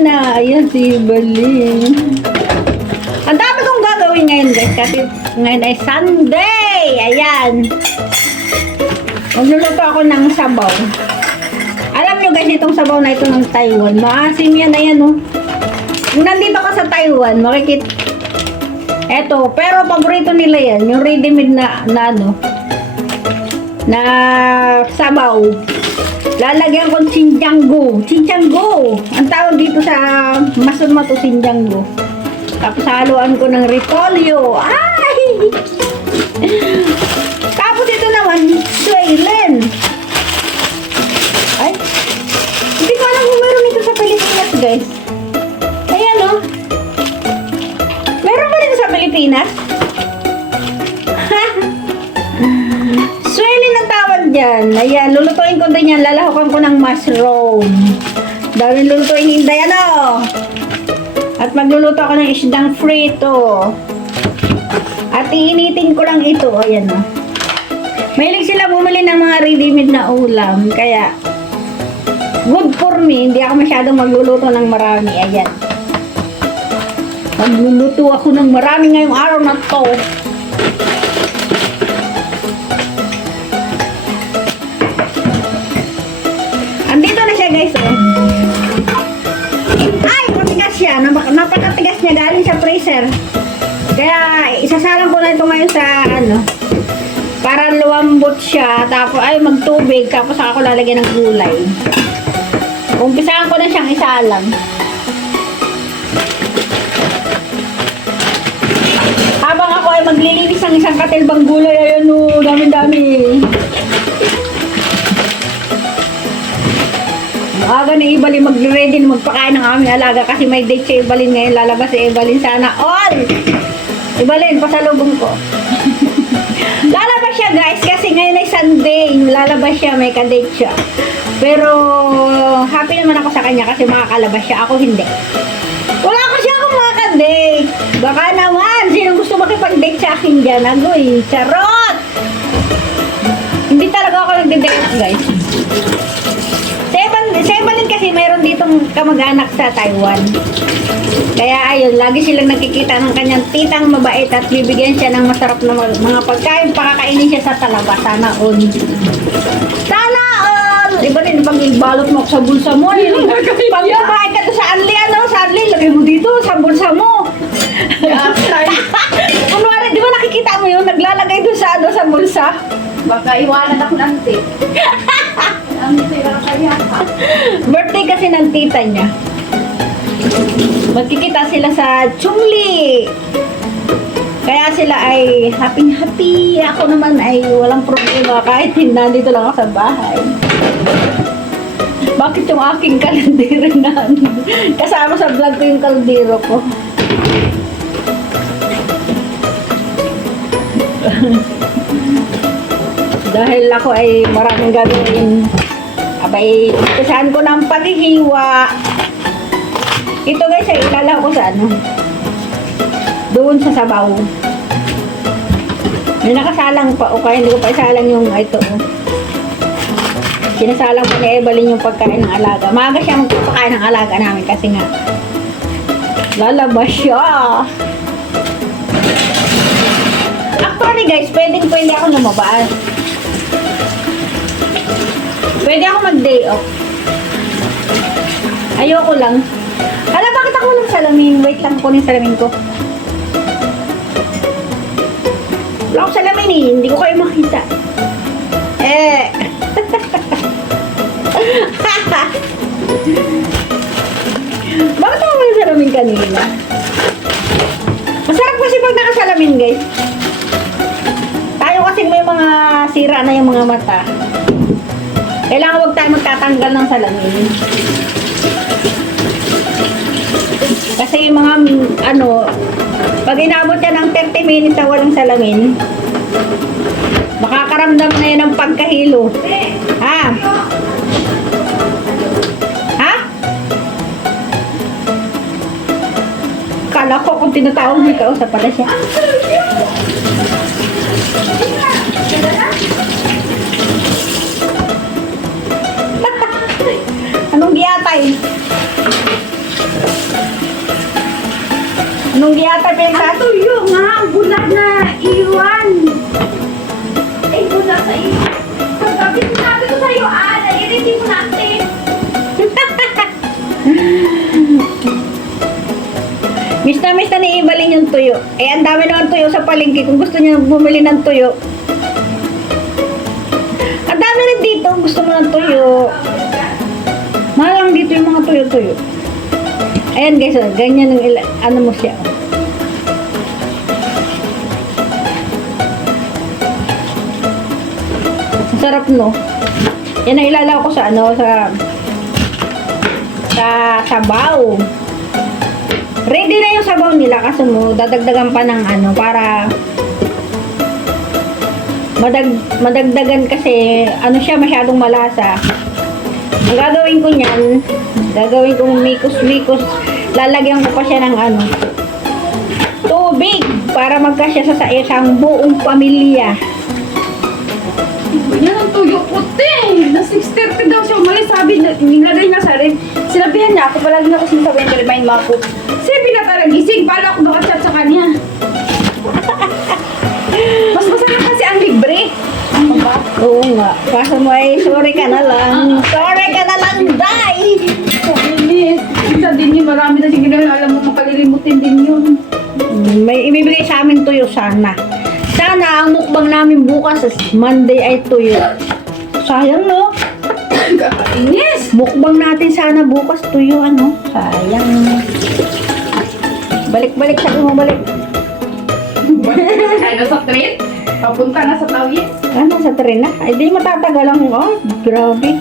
na. Ayan si Balin. Ang dami kong gagawin ngayon guys. Kasi ngayon ay Sunday. Ayan. Magluluto ako ng sabaw. Alam nyo guys, itong sabaw na ito ng Taiwan. Maasim yan. Ayan o. Kung nandito ka sa Taiwan, makikita. Eto, pero paborito nila yan. Yung ready-made na ano. Na sabaw. Lalagyan ko Xinjianggo. Xinjianggo. Ang tawag dito sa Masunma to Xinjianggo. Tapos haluan ko ng repolyo. Ay! Tapos ito naman, suelen. Ay! Hindi ko alam kung meron ito sa Pilipinas, guys. Ayan, oh. Meron ba dito sa Pilipinas? Suelen ang tawag dyan. Ayan, lulutuin ko din yan. Lalahukan ko ng mushroom. Dahil lulutuin ni Inday, ano? At magluluto ako ng isdang frito. At iinitin ko lang ito. Ayan, o. Mahilig sila bumili ng mga ready-made na ulam. Kaya, good for me. Hindi ako masyadong magluluto ng marami. Ayan. Magluluto ako ng marami ngayong araw na to. Andito na siya, guys, oh. Ay, matigas siya. Napakatigas niya galing sa freezer. Kaya, isasalang ko na ito ngayon sa, ano, para luwambot siya. Tapos, ay, magtubig. Tapos, ako lalagyan ng gulay. Umpisahan ko na siyang isalang. Habang ako ay maglilinis ng isang katilbang gulay. Ayan, oh, dami-dami. Aga ni Evelyn mag-ready na magpakain ng aming alaga kasi may date si Evelyn ngayon. Lalabas si Evelyn sana all. Evelyn, pasalubong ko. Lalabas siya guys kasi ngayon ay Sunday. Lalabas siya, may ka-date siya. Pero happy naman ako sa kanya kasi makakalabas siya. Ako hindi. Wala kasi ako makaka-date. Baka naman, sino gusto makipag-date sa akin dyan? Agoy, charot! Hindi talaga ako nagde-date guys. Sa Evelyn kasi mayroon ditong kamag-anak sa Taiwan. Kaya ayun, lagi silang nakikita ng kanyang titang mabait at bibigyan siya ng masarap na mga pagkain. Pakakainin siya sa talaba. Sana all. Sana all! Evelyn, pag ibalot mo sa bulsa mo. Pag kumain ka to sa Anli, ano? Sa Anli, lagay mo dito sa bulsa mo. Kunwari, di ba nakikita mo yun? Naglalagay doon sa, ano, sa bulsa. Baka iwanan ako ng tip. Birthday kasi ng tita niya. Magkikita sila sa Chungli. Kaya sila ay happy-happy. Ako naman ay walang problema kahit nandito lang ako sa bahay. Bakit yung aking kaldero na kasama sa vlog ko yung kaldero ko? Dahil ako ay maraming gagawin. Abay, isahan ko ng paghihiwa. Ito guys, ay ilala ko sa ano. Doon sa sabaw. May nakasalang pa. O kaya hindi ko pa isalang yung ito. Sinasalang ko ni Evelyn yung pagkain ng alaga. Maaga siya magpapakain ng alaga namin kasi nga lalabas siya. Actually guys, pwede ako lumabas. Pwede ako mag-day off. Ayoko lang. Alam, bakit ako walang salamin? Wait lang, kunin salamin ko. Wala akong salamin eh. Hindi ko kayo makita. Bakit ako walang salamin kanina? Masarap kasi pag nakasalamin, guys. Tayo kasi may mga sira na yung mga mata. Kailangan huwag tayo magtatanggal ng salamin. Kasi yung mga, ano, pag inabot ka ng 30 minutes na walang salamin, makakaramdam na yun ng pagkahilo. Ha? Ha? Kala ko kung tinatawag mo ikaw, sa pala siya. Anong giyatay? Nung di ata pinagsasabi. Tuyo nga, bulag na iwan. Ay, bulag sa iyo. Pagkabi sinabi ko sa'yo, naiiriti mo natin. Miss na ni Ibalin yung tuyo. Eh, ang dami naman tuyo sa palengke. Kung gusto niyo bumili ng tuyo. Ang dami rin dito. Gusto mo ng tuyo. Mahal lang dito yung mga tuyo-tuyo. Ayan guys, oh, ganyan ang ano mo siya. Ang sarap no. Yan ang ilalaw ko sa ano, sa sabaw. Ready na yung sabaw nila kasi mo dadagdagan pa ng ano para madagdagan kasi ano siya masyadong malasa. Ang gagawin ko niyan, gagawin kong mikos-mikos, lalagyan ko pa siya ng ano, tubig para magkasya sa isang buong pamilya. Yan ang tuyo puti. Na 6:30 daw siya umalis. Sabi niya, nilagay niya sa rin. Sinabihan niya ako, palagi na ako sinasabihan na remind mo ako. Sabi na talaga gising, paano ako makachat sa kanya? Mas masarap kasi ang libre. Ano ba? Oo nga, kaso mo ay sorry ka na lang. Sorry ka na lang, Day! Linis. Isa din yun, marami na sige na alam mo, makalilimutin din yun. May ibibigay sa amin tuyo sana. Sana ang mukbang namin bukas Monday ay tuyo. Sayang no? Kakainis. Mukbang natin sana bukas tuyo ano? Sayang. Balik-balik sabi mo balik. Ay, nasa train? Papunta na sa Tawyes. Ano sa tren na? Ay di matatagal lang. Oh, grabe.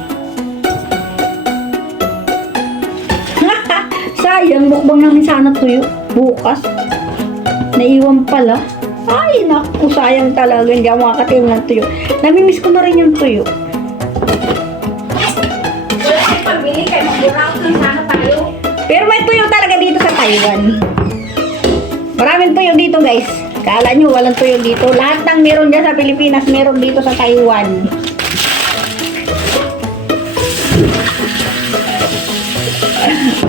Sayang mukbang namin sana tuyo bukas. Naiwan pala. Ay, naku, sayang talaga. Hindi ako makakatim ng tuyo. Namimiss ko na rin yung tuyo. Wala kayong pamili, kayo mag-buraot lang sana tayo. Pero may tuyo talaga dito sa Taiwan. Maraming tuyo dito, guys. Kala nyo, walang tuyo dito. Lahat ng meron dyan sa Pilipinas, meron dito sa Taiwan.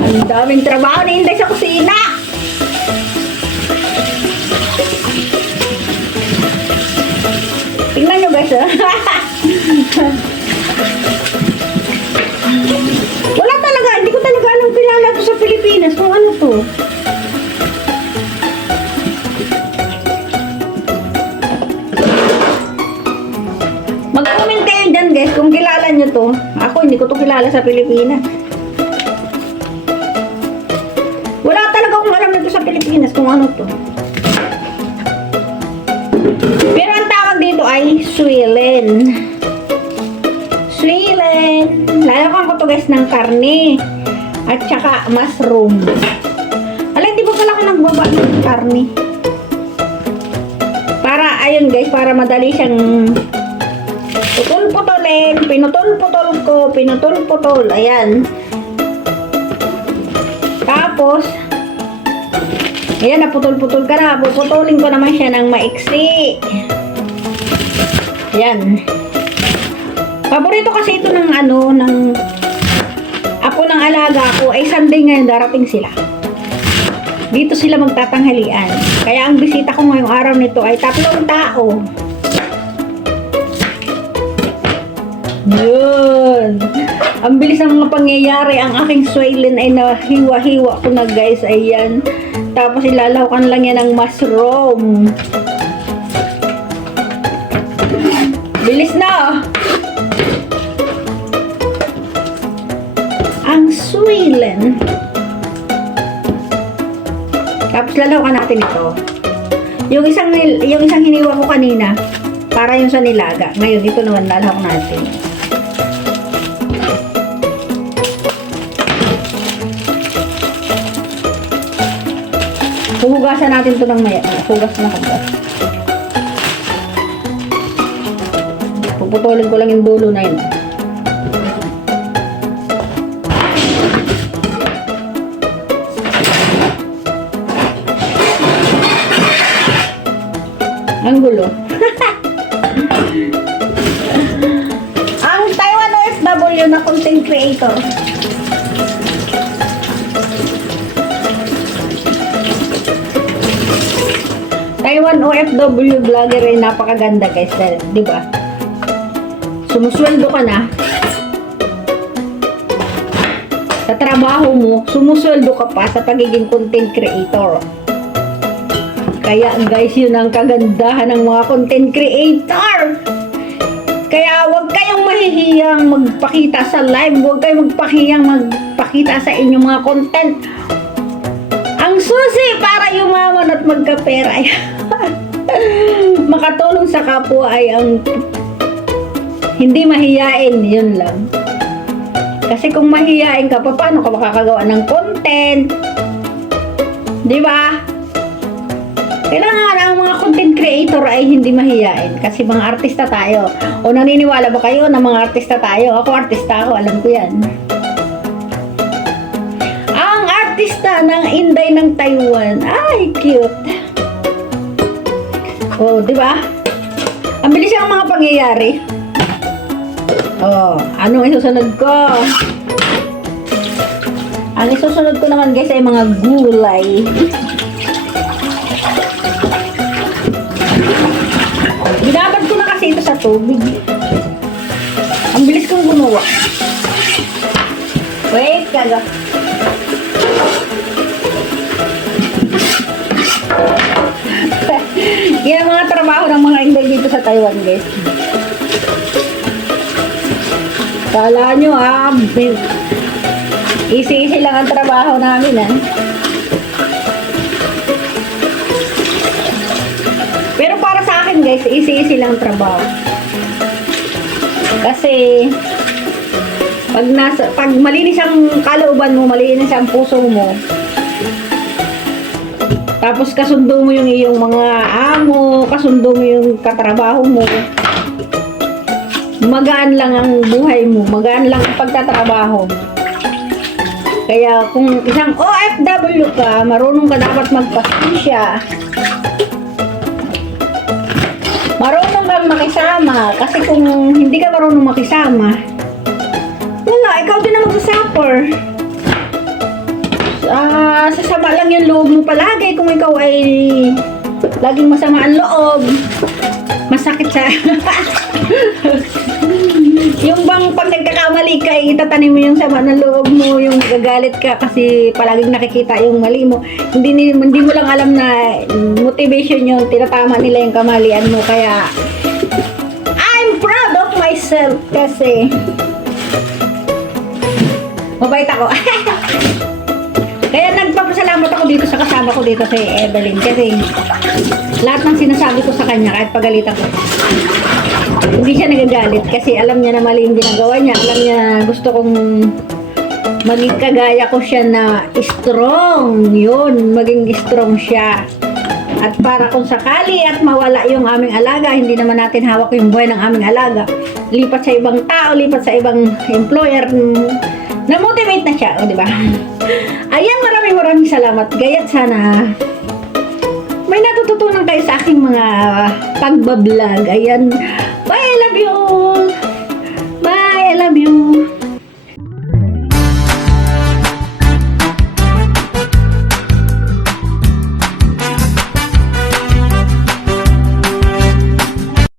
Ang daming trabaho ni Inday sa kusina. Tingnan nyo guys, ah. Wala talaga, hindi ko talaga alam kilala to sa Pilipinas kung ano to. Mag-comment kayo dyan guys kung kilala nyo to. Ako hindi ko to kilala sa Pilipinas. Wala talaga akong alam nito sa Pilipinas kung ano to. Pero ang tawag dito ay swillen. Swillen. Lalakang ko to guys ng karne. At saka mushroom. Alay, di ba pala ako nagbaba ng karne? Para, ayun guys, para madali siyang putol-putolin. Pinutol-putol ko. Pinutol-putol. Ayan. Tapos, ayan, naputol-putol ka na. Puputulin ko naman siya ng maiksi. Ayan. Paborito kasi ito ng ano, ng apo ng alaga ko. Ay, Sunday ngayon, darating sila. Dito sila magtatanghalian. Kaya ang bisita ko ngayong araw nito ay 3 tao. Yun. Ang bilis ng mga pangyayari. Ang aking swollen ay nahiwa-hiwa ko na guys. Ayan. Tapos ilalawkan lang yan ng mushroom. Bilis na. Ang swollen. Tapos lalawakan natin ito. Yung isang hiniwa ko kanina, para yung sa nilaga. Ngayon, ito naman lalawak natin. Huhugasan natin ito ng maya. Hugas na hugas. Puputulin ko lang yung dulo na yun. Ang gulo. Ang Taiwan OFW na content creator. Taiwan OFW vlogger ay napakaganda guys, dahil, di ba? Sumusweldo ka na. Sa trabaho mo, sumusweldo ka pa sa pagiging content creator. Kaya guys, yun ang kagandahan ng mga content creator. Kaya huwag kayong mahihiyang magpakita sa live, huwag kayong magpakita sa inyong mga content. Ang susi para yumaman at magkapera ay makatulong sa kapwa ay ang hindi mahiyain, yun lang. Kasi kung mahiyain ka, paano ka makakagawa ng content? Di ba? Kailangan ang mga content creator ay hindi mahiyain kasi mga artista tayo. O naniniwala ba kayo na mga artista tayo? Ako artista ako, alam ko yan. Ang artista ng Inday ng Taiwan. Ay, cute. Oh, di ba? Ang bilis ang mga pangyayari. Oh, anong isusunod ko? Ang isusunod ko naman guys ay mga gulay. Binabad ko na kasi ito sa tubig. Ang bilis kong gumawa. Wait, kaga. Yan ang mga trabaho ng mga Inday dito sa Taiwan, guys. Kala nyo, easy-easy lang ang trabaho namin, Pero para sa akin guys, easy-easy lang trabaho. Kasi pag malinis ang kalooban mo, malinis ang puso mo, tapos kasundo mo yung iyong mga amo, kasundo mo yung katrabaho mo, magaan lang ang buhay mo, magaan lang ang pagtatrabaho. Kaya kung isang OFW ka, marunong ka dapat magpasensya. Marunong kang makisama. Kasi kung hindi ka marunong makisama, wala, ikaw din ang magsasuffer. Sasama lang yung loob mo palagi kung ikaw ay laging masama ang loob. Masakit sa... Yung bang pag nagkakamali ka, itatanim mo yung sama ng loob mo, yung gagalit ka kasi palaging nakikita yung mali mo. Hindi mo lang alam na motivation yung tinatama nila yung kamalian mo. Kaya, I'm proud of myself kasi mabait ako. Kaya nagpapasalamat ako dito sa kasama ko dito si Evelyn kasi lahat ng sinasabi ko sa kanya kahit pagalitan ko, hindi siya nagagalit kasi alam niya na mali yung ginagawa niya. Alam niya gusto kong maging kagaya ko siya na strong. Yun, maging strong siya. At para kung sakali at mawala yung aming alaga, hindi naman natin hawak yung buhay ng aming alaga. Lipat sa ibang tao, lipat sa ibang employer, na-motivate na siya, o diba? Ayan, maraming salamat. Gaya't sana may natututunan kayo sa aking mga pagbablog. Ayan, bye,